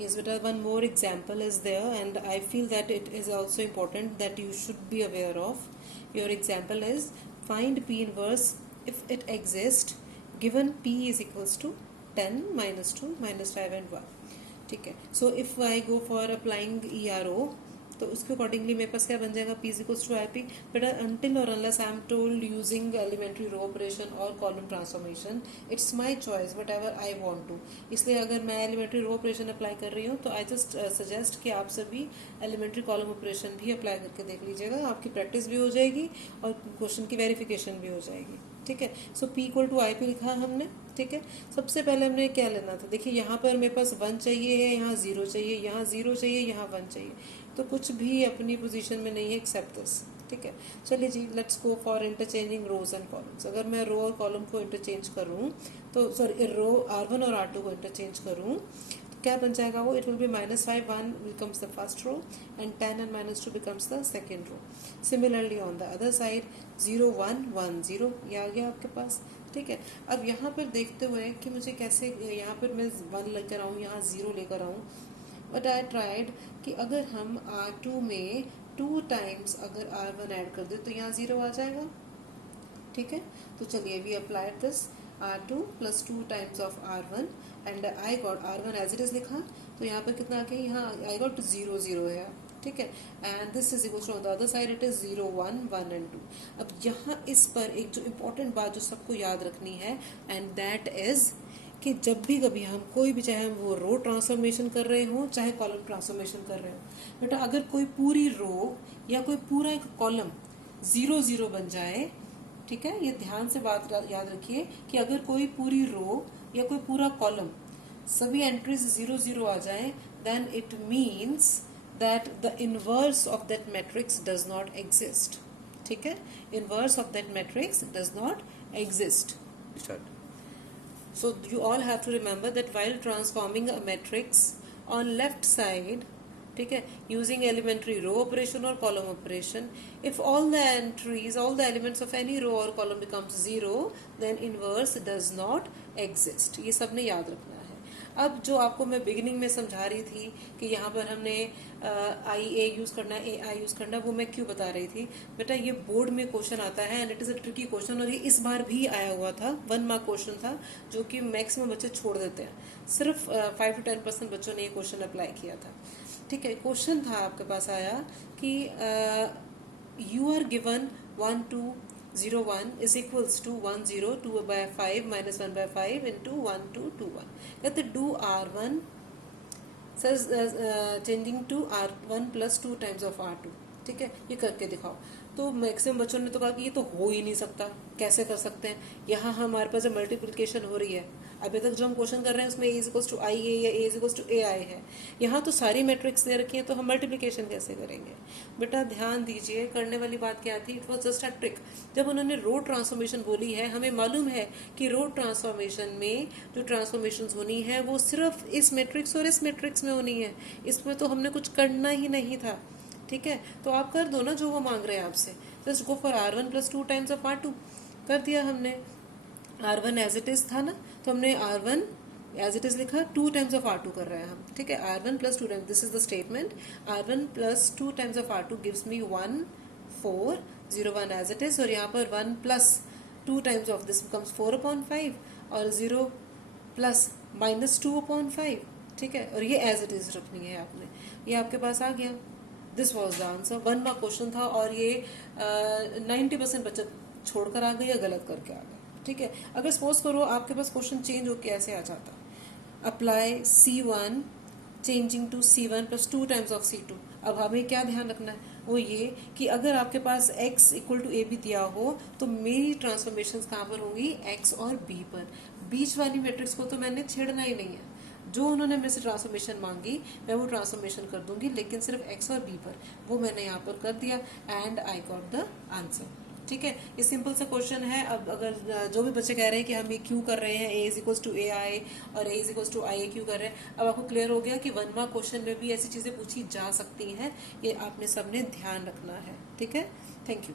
Yes, but one more example is there, and I feel that it is also important that you should be aware of. Your example is find P inverse if it exists given P is equals to 10 minus 2 minus 5 and 1. ठीक है. So if I go for applying ERO, तो उसके accordingly मेरे पास क्या बन जाएगा, P is equals to IP. But until or unless I am told using elementary row operation or column transformation, it's my choice whatever I want to. इसलिए अगर मैं elementary row operation apply कर रही हूँ तो I just suggest कि आप सभी elementary column operation भी अप्लाई करके देख लीजिएगा. आपकी प्रैक्टिस भी हो जाएगी और क्वेश्चन की वेरिफिकेशन भी हो जाएगी. ठीक है. सो P इक्वल टू IP लिखा हमने. ठीक है. सबसे पहले हमने क्या लेना था, देखिए यहाँ पर मेरे पास 1 चाहिए है, यहाँ 0 चाहिए, यहाँ 0 चाहिए, यहाँ 1 चाहिए, तो कुछ भी अपनी पोजीशन में नहीं है एक्सेप्ट दिस. ठीक है. चलिए जी, let's go for interchanging rows and columns. अगर मैं रो और कॉलम को इंटरचेंज करूँ तो सॉरी रो R1 और R2 को इंटरचेंज करूँ तो क्या बन जाएगा वो, it will be -5 1 becomes the first row and 10 and -2 becomes the second row. Similarly on the other side 0 1 1 0 ये आ गया आपके पास. ठीक है. अब यहाँ पर देखते हुए कि मुझे कैसे, यहाँ पर मैं 1 लेकर आऊँ, यहाँ 0 लेकर आऊँ. बट आई ट्राइड कि अगर हम R2 में 2 टाइम्स अगर R1 ऐड कर दे तो यहाँ 0 आ जाएगा. ठीक है. तो चलिए we applied this R2 plus 2 times of R1 and I got R1 as it is लिखा तो यहाँ पर कितना आ गया, यहाँ आई गॉट 0 0 है. ठीक है. And this is equal to on the other side it is 0 1 1 and 2. अब यहाँ इस पर एक जो इम्पोर्टेंट बात जो सबको याद रखनी है एंड दैट इज कि जब भी कभी हम कोई भी, चाहे हम वो रो ट्रांसफॉर्मेशन कर रहे हों चाहे कॉलम ट्रांसफॉर्मेशन कर रहे हो, बेटा अगर कोई पूरी रो या कोई पूरा एक कॉलम 0 0 बन जाए, ठीक है, ये ध्यान से बात याद रखिए कि अगर कोई पूरी रो या कोई पूरा कॉलम सभी एंट्रीज 0 0 आ जाए, then it means that the inverse of that matrix does not exist. ठीक है. Inverse of that matrix does not exist. So you all have to remember that while transforming a matrix on left side, ठीक है, using elementary row operation or column operation, if all the entries, all the elements of any row or column becomes 0, then inverse does not exist. ये सबने याद रखना है. अब जो आपको मैं बिगिनिंग में समझा रही थी कि यहाँ पर हमने आई ए यूज़ करना है, ए आई यूज़ करना है, वो मैं क्यों बता रही थी, बेटा ये बोर्ड में क्वेश्चन आता है and it is a tricky question. और ये इस बार भी आया हुआ था, 1 मार्क क्वेश्चन था जो कि मैक्सिमम बच्चे छोड़ देते हैं. सिर्फ 5 to 10% बच्चों ने ये क्वेश्चन अप्लाई किया था. ठीक है. क्वेश्चन था आपके पास आया कि you are given 1 2 0 1 is equals to 1 0 2 by 5 minus 1 by 5 into 1 2 2 1. कहते do R1 says changing to R1 plus 2 times of R2. ठीक है. ये करके दिखाओ. तो मैक्सिमम बच्चों ने तो कहा कि ये तो हो ही नहीं सकता, कैसे कर सकते हैं. यहाँ हमारे पास जब मल्टीप्लिकेशन हो रही है, अभी तक जो हम क्वेश्चन कर रहे हैं उसमें a इज इक्वल्स टू आई ए या a इज इक्वल्स टू ए आई है. यहाँ तो सारी मैट्रिक्स दे रखी है तो हम मल्टीप्लिकेशन कैसे करेंगे. बेटा ध्यान दीजिए, करने वाली बात क्या थी, it was just a trick. जब उन्होंने रो ट्रांसफॉर्मेशन बोली है, हमें मालूम है कि रो ट्रांसफॉर्मेशन में जो ट्रांसफॉर्मेशन होनी है वो सिर्फ इस मैट्रिक्स और इस मैट्रिक्स में होनी है. इसमें तो हमने कुछ करना ही नहीं था. ठीक है. तो आप कर दो ना जो वो मांग रहे हैं आपसे. Just go for R1 plus 2 times of R2. कर दिया हमने. R1 एज इट इज था ना, तो हमने R1 एज इट इज लिखा, 2 टाइम्स ऑफ R2 कर रहे हैं हम. ठीक है. R1 plus 2 times, this is the statement. R1 plus 2 times of R2 gives me 1 4 0 1 as it is. और यहाँ पर 1 plus 2 times of this becomes 4 upon 5 और 0 प्लस माइनस 2 अपॉन 5. ठीक है. और ये एज इट इज रखनी है आपने. ये आपके पास आ गया. This was the answer. 1 mark question था और ये 90% बच्चे छोड़कर आ गए या गलत करके आ गए. ठीक है. अगर सपोज करो आपके पास क्वेश्चन चेंज होकर ऐसे आ जाता, apply C1 changing to C1 plus 2 times of C2. अब हमें क्या ध्यान रखना है, वो ये कि अगर आपके पास x equal to a b दिया हो तो मेरी ट्रांसफॉर्मेशन कहाँ पर होंगी, x और b पर. बीच वाली मैट्रिक्स को तो मैंने छेड़ना ही नहीं है. जो उन्होंने मेरे से ट्रांसफॉर्मेशन मांगी मैं वो ट्रांसफॉर्मेशन कर दूंगी, लेकिन सिर्फ x और b पर. वो मैंने यहाँ पर कर दिया and I got the answer. ठीक है. ये सिंपल सा क्वेश्चन है. अब अगर जो भी बच्चे कह रहे हैं कि हम ये क्यों कर रहे हैं, a इज इक्वल्स टू ए आई और a इज इक्वल्स टू आई ए क्यों कर रहे हैं, अब आपको क्लियर हो गया कि 1 मार्क क्वेश्चन में भी ऐसी चीजें पूछी जा सकती हैं. ये आपने सबने ध्यान रखना है. ठीक है. Thank you.